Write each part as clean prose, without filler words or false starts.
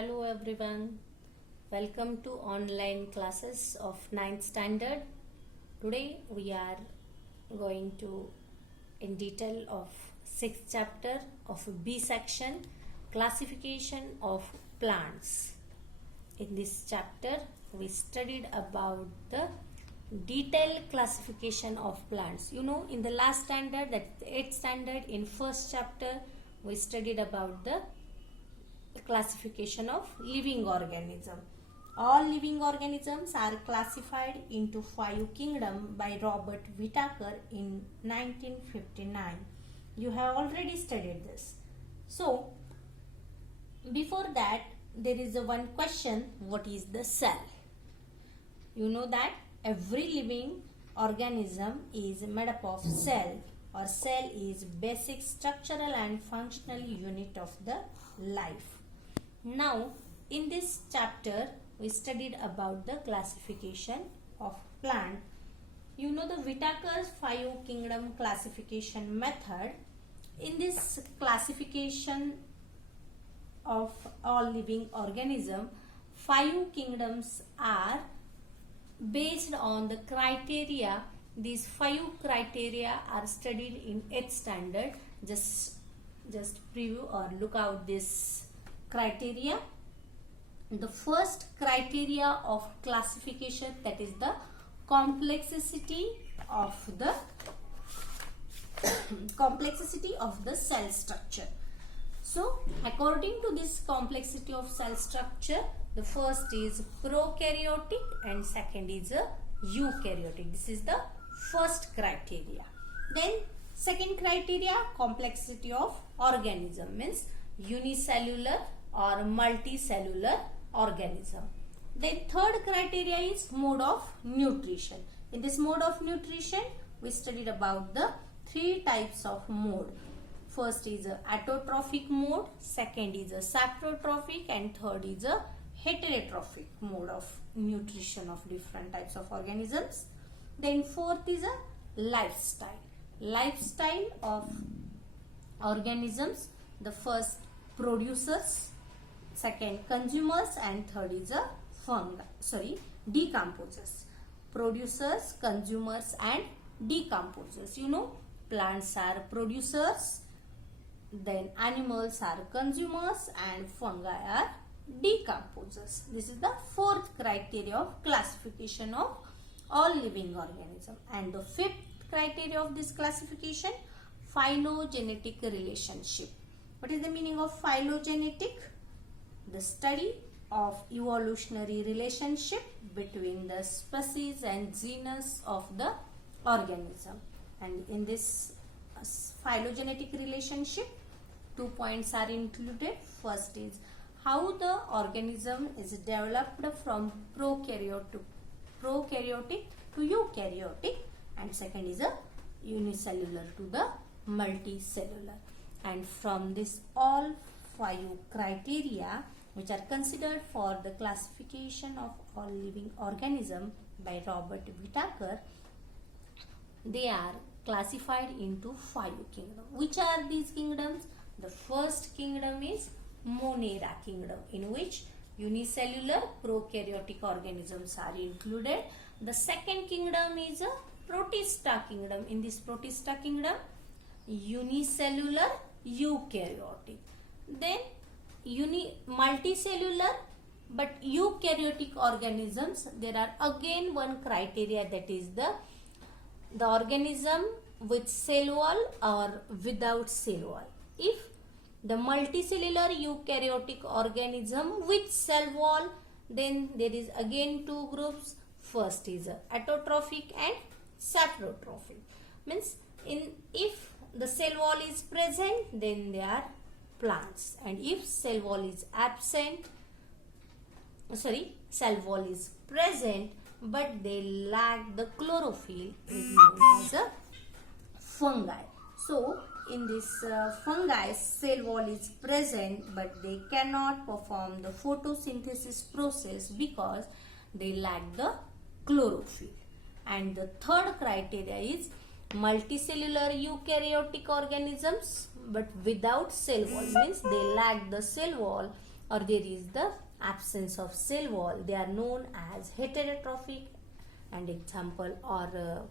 Hello everyone, welcome to online classes of 9th standard. Today we are going to in detail of 6th chapter of B section, classification of plants. In this chapter we studied about the detailed classification of plants. You know, in the last standard, that 8th standard, in first chapter we studied about the classification of living organism. All living organisms are classified into 5 kingdoms by Robert Whittaker in 1959. You have already studied this. So, before that, there is a one question: what is the cell? You know that every living organism is made up of cell, or cell is basic structural and functional unit of the life. Now, in this chapter, we studied about the classification of plant. You know the Whittaker's 5 kingdom classification method. In this classification of all living organism, 5 kingdoms are based on the criteria. These 5 criteria are studied in 8th standard. Just preview or look out this criteria. The first criteria of classification, that is the complexity of the cell structure. So according to this complexity of cell structure, the first is prokaryotic and second is a eukaryotic. This is the first criteria. Then second criteria, complexity of organism, means unicellular or multicellular organism. Then third criteria is mode of nutrition. In this mode of nutrition, we studied about the 3 types of mode. First is a autotrophic mode, second is a saprotrophic, and third is a heterotrophic mode of nutrition of different types of organisms. Then fourth is a lifestyle of organisms. The first producers, second consumers, and third is a decomposers. Producers, consumers, and decomposers. You know, plants are producers, then animals are consumers, and fungi are decomposers. This is the fourth criteria of classification of all living organisms. And the fifth criteria of this classification, phylogenetic relationship. What is the meaning of phylogenetic? The study of evolutionary relationship between the species and genus of the organism. And in this phylogenetic relationship, 2 points are included. First is how the organism is developed from prokaryotic to eukaryotic, and second is a unicellular to the multicellular. And from this all 5 criteria which are considered for the classification of all living organism by Robert Whittaker, they are classified into 5 kingdoms. Which are these kingdoms? The first kingdom is Monera kingdom, in which unicellular prokaryotic organisms are included. The second kingdom is a Protista kingdom. In this Protista kingdom, unicellular eukaryotic. Then multicellular but eukaryotic organisms, there are again one criteria, that is the organism with cell wall or without cell wall. If the multicellular eukaryotic organism with cell wall, then there is again 2 groups. First is autotrophic and saprotrophic. Means if the cell wall is present, then they are plants, and if cell wall is present but they lack the chlorophyll, it is known as a fungi. So in this fungi, cell wall is present but they cannot perform the photosynthesis process because they lack the chlorophyll. And the third criteria is multicellular eukaryotic organisms but without cell wall, means they lack the cell wall or there is the absence of cell wall, they are known as heterotrophic. And example or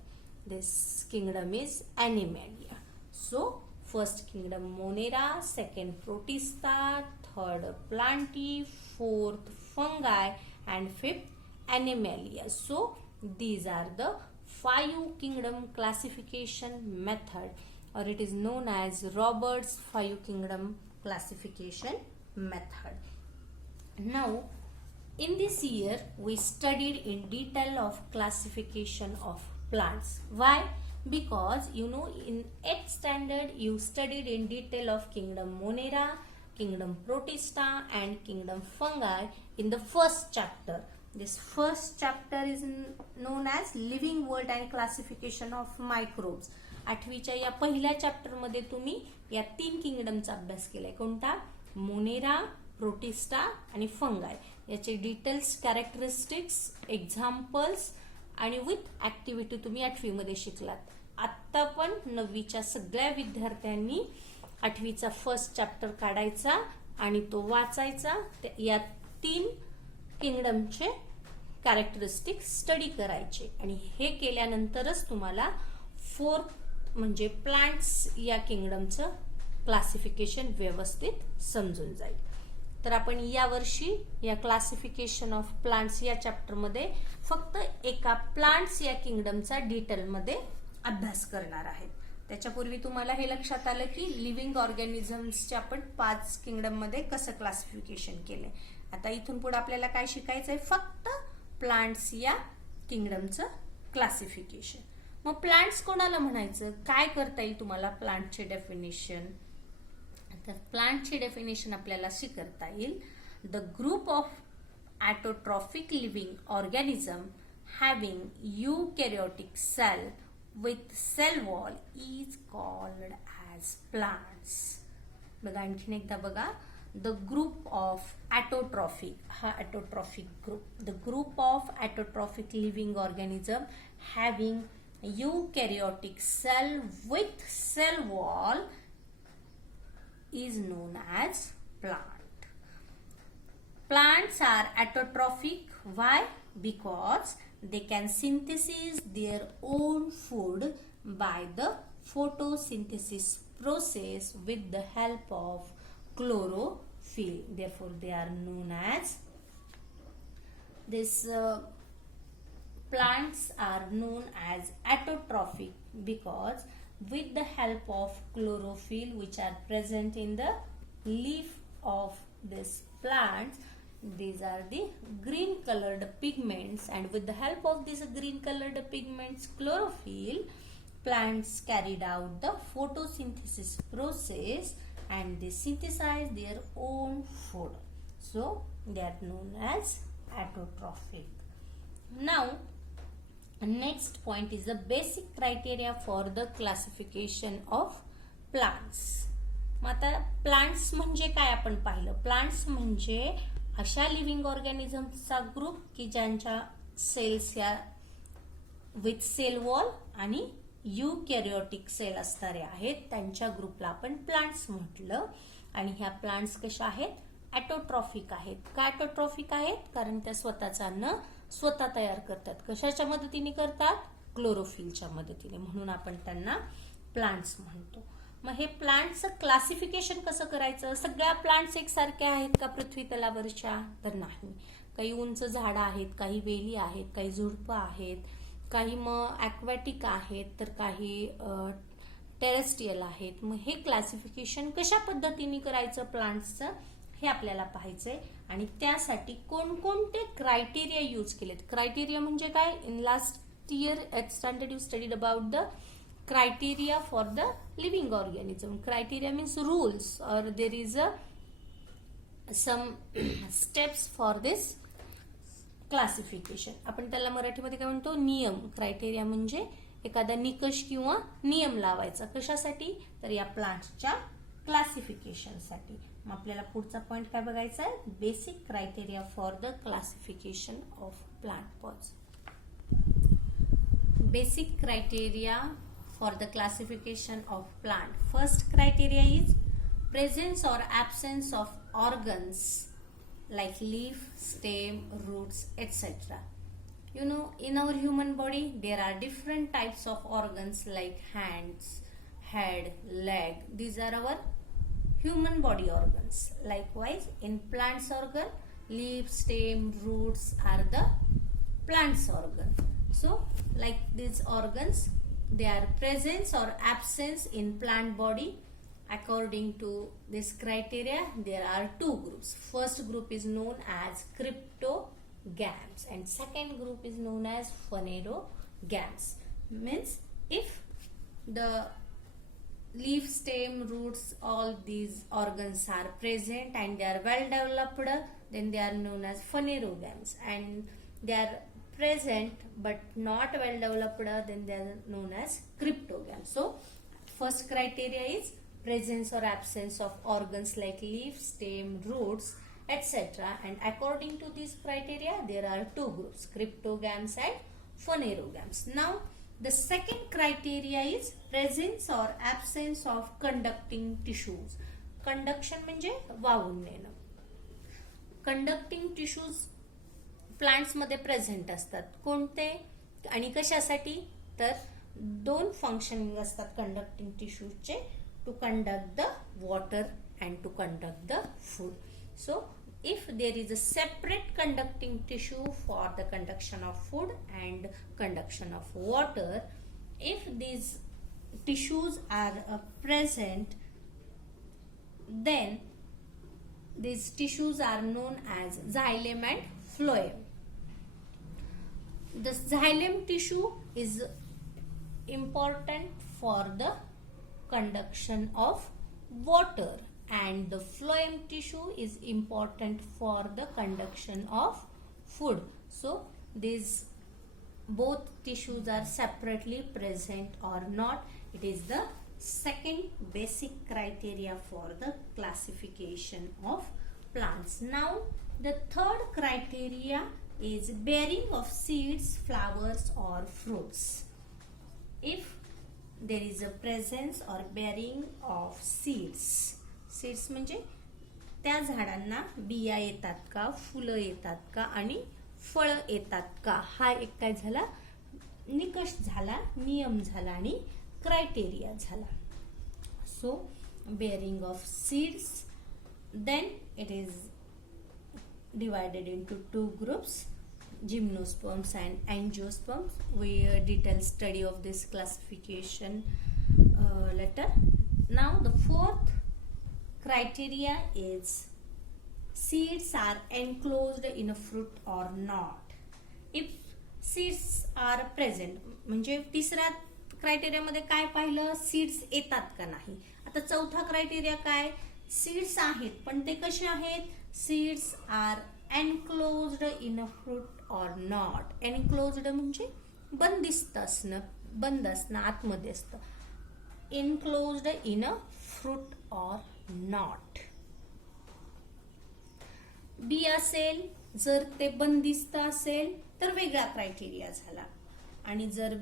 this kingdom is Animalia. So first kingdom Monera, second Protista, third Plantae, fourth Fungi, and fifth Animalia. So these are the 5 kingdom classification method, or it is known as Robert's 5 kingdom classification method. Now in this year we studied in detail of classification of plants. Why? Because you know in 8th standard you studied in detail of kingdom Monera, kingdom Protista, and kingdom Fungi in the first chapter. This first chapter is known as living world and classification of microbes. 8वीच्या या पहिल्या chapter मध्ये तुम्ही या 3 किंगडमचा अभ्यास केलाय. कोणता? Monera, protista आणि फंगाय. याचे डिटेल्स, कॅरेक्टरिस्टिक्स, एक्झाम्पल्स आणि विथ ऍक्टिव्हिटी तुम्ही 8वी मध्ये शिकलात. आता पण 9वीच्या सगळ्या विद्यार्थ्यांनी 8वीचा फर्स्ट चॅप्टर काढायचा आणि तो वाचायचा. या 3 किंगडमचे कॅरेक्टरिस्टिक स्टडी करायचे आणि हे केल्यानंतरच तुम्हाला 4 म्हणजे प्लांट्स या किंगडमचं क्लासिफिकेशन व्यवस्थित समजून जाईल. तर आपण या वर्षी या क्लासिफिकेशन ऑफ प्लांट्स या चॅप्टर मध्ये फक्त एका प्लांट्स या किंगडमचा डिटेल मध्ये अभ्यास करणार आहेत. त्याच्यापूर्वी तुम्हाला हे लक्षात आलं की लिव्हिंग ऑर्गॅनिझम्सचे आपण 5 किंगडम मध्ये कसं क्लासिफिकेशन केलंय. आता इथून पुढे आपल्याला काय शिकायचंय? फक्त प्लांट्स या किंगडमचं क्लासिफिकेशन. मग प्लांट्स कोणाला म्हणायचं? काय करता येईल तुम्हाला प्लांटचे डेफिनेशन? तर प्लांटचे डेफिनेशन आपल्याला अशी करता येईल. The group of autotrophic living organism having eukaryotic cell with cell wall is called as plants. बघा आणखीन एकदा बघा. द ग्रुप ऑफ ऑटोट्रॉफिक, हा autotrophic group, the group of autotrophic living organism having eukaryotic cell with cell wall is known as plant. Plants are autotrophic. Why? Because they can synthesize their own food by the photosynthesis process with the help of chlorophyll. Therefore they are known as this plants are known as autotrophic because with the help of chlorophyll which are present in the leaf of this plants, these are the green colored pigments, and with the help of these green colored pigments, chlorophyll, plants carried out the photosynthesis process and they synthesize their own food. So they are known as autotrophic. Now next point is the basic criteria for the classification of plants. मग आता plants म्हणजे काय आपण पाहिलं. Plants म्हणजे अशा living ऑर्गॅनिझम्सचा group की ज्यांच्या sales या विथ सेल वॉल आणि यूकॅरियोटिक सेल असणारे आहेत, त्यांच्या ग्रुपला आपण प्लांट्स म्हटलं. आणि ह्या प्लांट्स कशा आहेत? ऑटोट्रॉफिक आहेत. का ऑटोट्रॉफिक आहेत? कारण त्या स्वतःचं अन्न स्वतः तयार करतात. कशाच्या मदतीने करतात? क्लोरोफिलच्या मदतीने. म्हणून आपण त्यांना प्लांट्स म्हणतो. मग हे प्लांट्सचं क्लासिफिकेशन कसं करायचं? सगळ्या प्लांट्स एकसारख्या आहेत का पृथ्वी तलावरच्या? तर नाही. काही उंच झाडं आहेत, काही वेली आहेत, काही झुडपं आहेत, काही मग ॲक्वॅटिक आहेत, तर काही टेरेस्ट्रियल आहेत. मग हे क्लासिफिकेशन कशा पद्धतीने करायचं प्लांट्सचं हे आपल्याला पाहायचंय. आणि त्यासाठी कोणकोणते क्रायटेरिया यूज केलेत? क्रायटेरिया म्हणजे काय? In last year eight standard you studied about the criteria for the living organism. Criteria means rules or there is some steps for this classification. आपण त्याला मराठीमध्ये काय म्हणतो? नियम. क्रायटेरिया म्हणजे एखादा निकष किंवा नियम लावायचा. कशासाठी? तर या प्लांट्सच्या क्लासिफिकेशन साठी. मग आपल्याला पुढचा पॉइंट काय बघायचा आहे? Basic criteria for the classification of plant pots. Basic criteria for the classification of plant. First criteria is presence or absence of organs like leaf, stem, roots, etc. You know, in our human body there are different types of organs like hands, head, leg. These are our human body organs. Likewise, in plants organ, leaf, stem, roots are the plants organ. So like these organs, their presence or absence in plant body, according to this criteria, there are two groups. First group is known as cryptogams and second group is known as phanerogams. Means if the leaf, stem, roots, all these organs are present and they are well developed, then they are known as phanerogams, and they are present but not well developed, then they are known as cryptogams. So first criteria is presence or absence of organs like leaf, stem, roots, etc. And according to these criteria, there are two groups, cryptogams and phanerogams. Now the second criteria is presence or absence of conducting tissues. Conduction म्हणजे वाहून नेणं. Conducting tissues plants मध्ये present असतात. कोणते आणि कशासाठी? तर दोन फंक्शनिंग असतात कंडक्टिंग टिश्यूजचे, to conduct the water and to conduct the food. So if there is a separate conducting tissue for the conduction of food and conduction of water, if these tissues are present, then these tissues are known as xylem and phloem. The xylem tissue is important for the conduction of water and the phloem tissue is important for the conduction of food. So these both tissues are separately present or not. It is the second basic criteria for the classification of plants. Now the third criteria is bearing of seeds, flowers or fruits. If there is a presence or bearing of seeds, seeds म्हणजे त्या झाडांना बिया येतात का, फुलं येतात का आणि फळं येतात का, हा एक काय झाला निकष झाला, नियम झाला आणि क्रायटेरिया झाला. So bearing of seeds, then it is divided into two groups, gymnosperms and angiosperms. We detailed study of this classification later. Now the fourth criteria is seeds are enclosed in a fruit or not. If seeds are present, म्हणजे तिसऱ्या criteria मध्ये काय पाहिलं, seeds येतात का नाही. आता चौथा क्रायटेरिया काय, सीड्स आहेत पण ते कसे आहेत, seeds are enclosed in a fruit or not. Enclosed म्हणजे बंदिस्त असणं, बंद असणं, आतमध्ये असतं. Enclosed in a fruit or not. बी असेल, जर ते बंदिस्त असेल तर वेगळा क्रायटेरिया झाला, आणि जर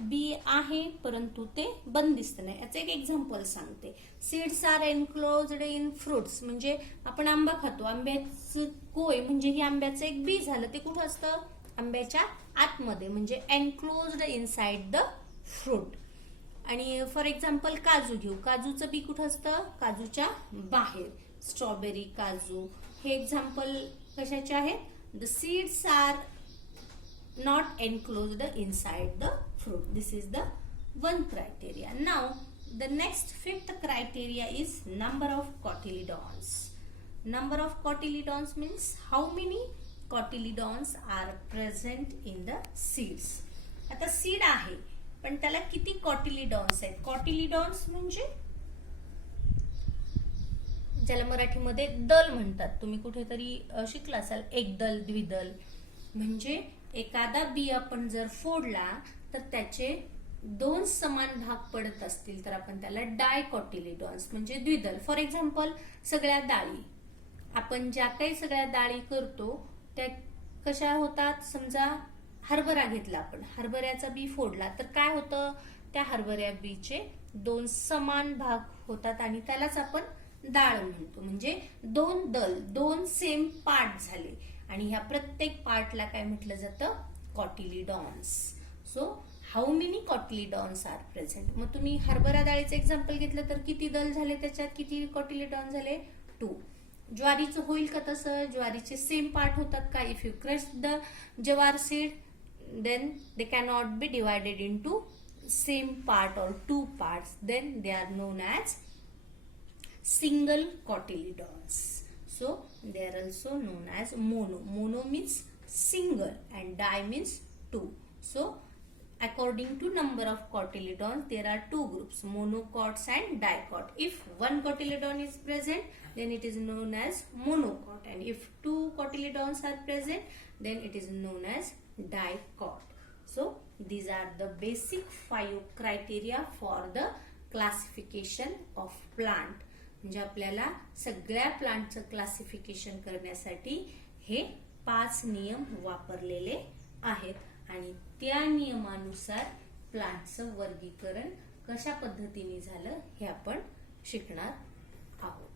बी आहे परंतु ते बंदिस्त नाही. याचं एक एक्झाम्पल सांगते. Seeds are enclosed in fruits म्हणजे आपण आंबा खातो, आंब्याचं कोय म्हणजे हे आंब्याचं एक बी झालं, ते कुठं असतं, आंब्याच्या आतमध्ये, म्हणजे एनक्लोज्ड इनसाइड द फ्रूट. आणि फॉर एक्झाम्पल काजू घेऊ, काजूचं बी कुठं असतं, काजूच्या बाहेर. स्ट्रॉबेरी, काजू हे एक्झाम्पल कशाचे आहेत, the seeds are not enclosed inside the fruit. This is the one criteria. Now the next fifth criteria is number of cotyledons. Number of cotyledons means how many cotyledons are present in the seeds. आता seed आहे पण त्याला किती cotyledons आहेत. Cotyledons म्हणजे ज्याला मराठीमध्ये दल म्हणतात, तुम्ही कुठेतरी शिकला असाल, एकदल, द्विदल. म्हणजे एखादा बी आपण जर फोडला तर त्याचे दोन समान भाग पडत असतील तर आपण त्याला डायकॉटिलिडॉन्स म्हणजे द्विदल. फॉर एक्झाम्पल सगळ्या डाळी, आपण ज्या काही सगळ्या डाळी करतो त्या कशा होतात, समजा हरभरा घेतला आपण, हरभऱ्याचा बी फोडला तर काय होतं, त्या हरभऱ्या बीचे दोन समान भाग होतात आणि त्यालाच आपण डाळ म्हणतो. म्हणजे दोन दल, दोन सेम पार्ट झाले आणि ह्या प्रत्येक पार्टला काय म्हटलं जातं? Cotyledons. So how many cotyledons are present? मग तुम्ही हरभरा डाळीचं एक्झाम्पल घेतलं तर किती दल झाले, त्याच्यात किती कॉटिलिडॉन झाले? 2. ज्वारीचं होईल का तसं? ज्वारीचे सेम पार्ट होतात का? इफ यू क्रश द जवार seed then they cannot be divided into same part or 2 parts, then they are known as single cotyledons. So they are also known as mono. Mono means single and di means 2. So according to number of cotyledons there are 2 groups, monocots and dicot. If one cotyledon is present then it is known as monocot, and if 2 cotyledons are present then it is known as dicot. So these are the basic 5 criteria for the classification of plant. म्हणजे आपल्याला सगळ्या प्लांटचं classification करण्यासाठी हे 5 नियम वापरलेले आहेत आणि त्या नियमानुसार प्लांटचं वर्गीकरण कशा पद्धतीने झालं हे आपण शिकणार आहोत.